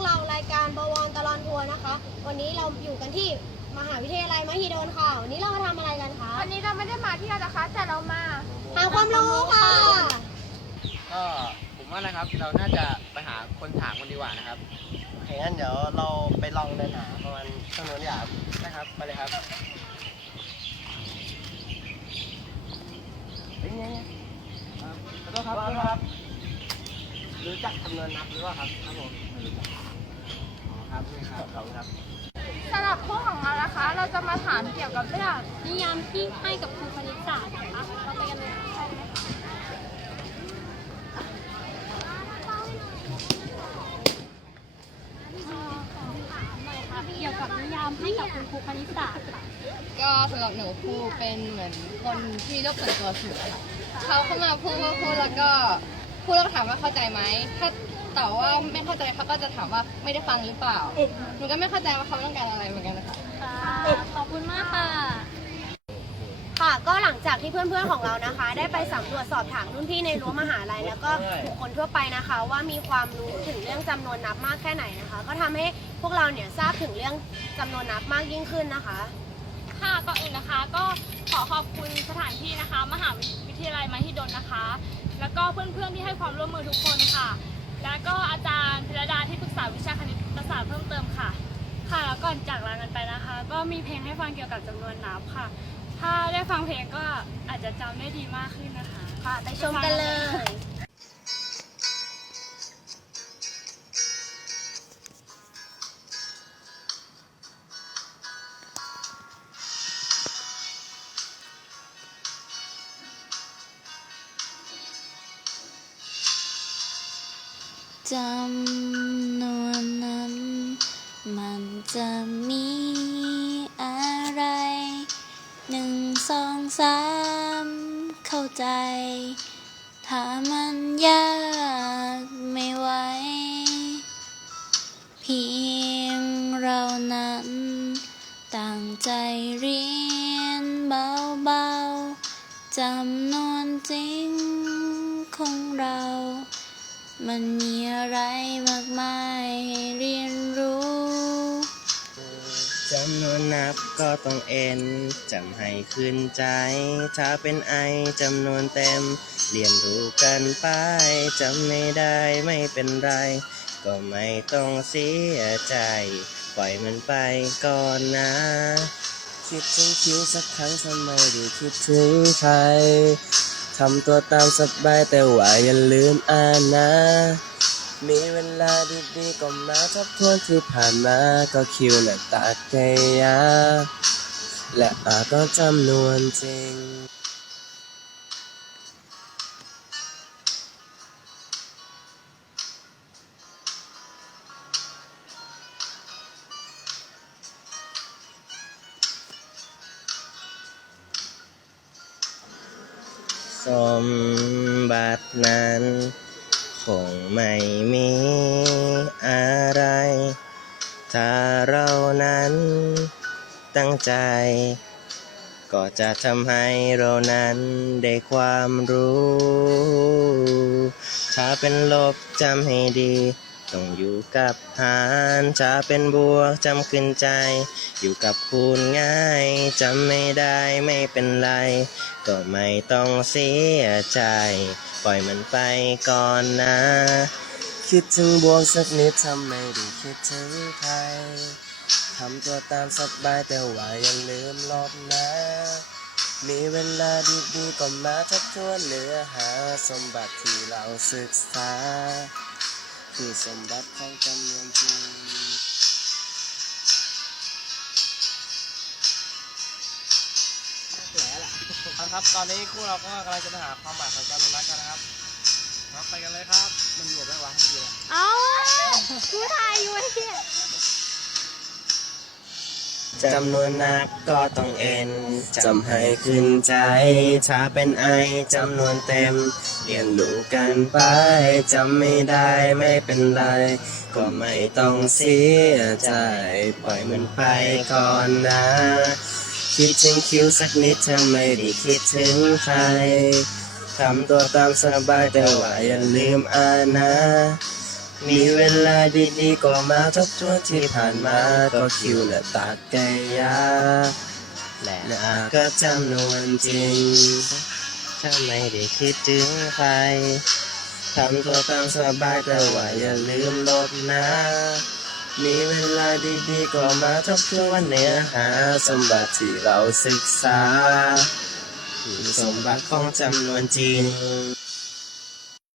กเรารายการบวรตลอนทัวร์นะคะ วันนี้เราอยู่กันที่มหาวิทยาลัยมหิดลค่ะวันนี้เรามาทำอะไรกันคะวันนี้เราไม่ได้มาเที่ยวนะคะ แต่เรามาหาความรู้ค่ะ ก็ผมว่านะครับเราน่าจะไปหาคนถามกันดีกว่านะครับอย่างนั้นเดี๋ยวเราไปลองเดินหาประมาณถนนหยาบนะครับไปเลยครับเฮ้ยเนี่ยขอโทษครับขอโทษครับ รู้จักคำนวณนับหรือเปล่าครับครับผมอ๋อครับนี่ครับขอบคุณครับ สำหรับพวกของเรานะคะ เราจะมาถามเกี่ยวกับเรื่องนิยามที่ให้กับครูคณิตศาสตร์นะคะเราไปกันเลยค่ะเกี่ยวกับนิยามให้กับคุณครูคณิตศาสตร์ค่ะก็สำหรับหนูครูเป็นเหมือนคนที่โลกส่วนตัวสูงอะค่ะเขาเข้ามาพูดพูดพูดแล้วก็ พูดแล้วก็ถามว่าเข้าใจไหม ถ้าตอบว่าไม่เข้าใจเขาก็จะถามว่าไม่ได้ฟังหรือเปล่า หนูก็ไม่เข้าใจว่าเขาต้องการอะไรเหมือนกันนะคะขอบคุณมากค่ะ ค่ะก็หลังจากที่เพื่อนๆของเรานะคะ ได้ไปสำรวจสอบถามรุ่นพี่ในรั้วมหาลัย แล้วก็บุคคลทั่วไปนะคะ ว่ามีความรู้ถึงเรื่องจำนวนนับมากแค่ไหนนะคะ ก็ทำให้พวกเราเนี่ยทราบถึงเรื่องจำนวนนับมากยิ่งขึ้นนะคะ ค่ะก่อนอื่นนะคะ ก็ขอขอบคุณสถานที่นะคะ มหาวิทยาลัยมหิดลนะคะ แล้วก็เพื่อนๆที่ให้ความร่วมมือทุกคนค่ะ แล้วก็อาจารย์พิรดาที่ปรึกษาวิชาคณิตศาสตร์เพิ่มเติมค่ะ ค่ะแล้วก่อนจากลากันไปนะคะ ก็มีเพลงให้ฟังเกี่ยวกับจำนวนนับค่ะ ถ้าได้ฟังเพลงก็อาจจะจำได้ดีมากขึ้นนะคะ ค่ะไปชมกันเลย จำนวนนั้น มันจะมีอะไรหนึ่งสองสามเข้าใจ ถ้ามันยากไม่ไหวเพียงเรานั้นตั้งใจเรียนเบาๆจำนวนจริงของเรา มันมีอะไรมากมายให้เรียนรู้จำนวนนับก็ต้องเอ็นจำให้ขึ้นใจ ถ้าเป็นไอจำนวนเต็ม เรียนรู้กันไปจำไม่ได้ไม่เป็นไร ก็ไม่ต้องเสียใจ ปล่อยมันไปก่อนนะ คิดถึงคิวสักครั้งทำไมได้คิดถึงใคร ทำตัวตามสบายแต่ว่าอย่าลืมอ่านนะ มีเวลาดีๆก็มาทบทวนที่ผ่านมาก็คิวและตาเกยาและอาก็จำนวนจริง สมบัตินั้น คงไม่มีอะไร ถ้าเรานั้นตั้งใจ ก็จะทำให้เรานั้นได้ความรู้ ถ้าเป็นลบจำให้ดี ต้องอยู่กับหารถ้าเป็นบวกจำขึ้นใจ อยู่กับคูณง่ายจำไม่ได้ไม่เป็นไร ก็ไม่ต้องเสียใจ ปล่อยมันไปก่อนนะ คิดถึงบวกสักนิดทำไมได้คิดถึงใครทำตัวตามสบายแต่ว่าย่าลืมลบนะมีเวลาดีๆก็มาทบทวนเนื้อหาสมบัติที่เราศึกษา คือสมบัติของจำนวนจริงครับ ตอนนี้คู่เราก็กำลังจะมาหาความหมายของจำนวนนับกันนะครับครับไปกันเลยครับ มันอยู่ไม่วะให้ดูเอ้าครูถ่ายอยู่ไอ้เหี้ย จำนวนนับก็ต้องเอ็นจำให้ขึ้นใจ ถ้าเป็นไอจำนวนเต็ม เรียนรู้กันไปจำไม่ได้ไม่เป็นไร ก็ไม่ต้องเสียใจ ปล่อยมันไปก่อนนะ คิดถึงคิวสักนิดถ้าไม่ได้คิดถึงใครทำตัวตามสบายแต่ว่าอย่าลืมอานะ มีเวลาดีๆก็มาทบทวนที่ผ่านมาก็คิวและตัดกายาและนาก็จำนวนจริงถ้าไม่ได้คิดถึงใครทำตัวตามสบายแต่ว่าอย่าลืมลดนะ มีเวลาดีๆก็มาทบทวนเนื้อหาสมบัติที่เราศึกษาคือสมบัติของจำนวนจริง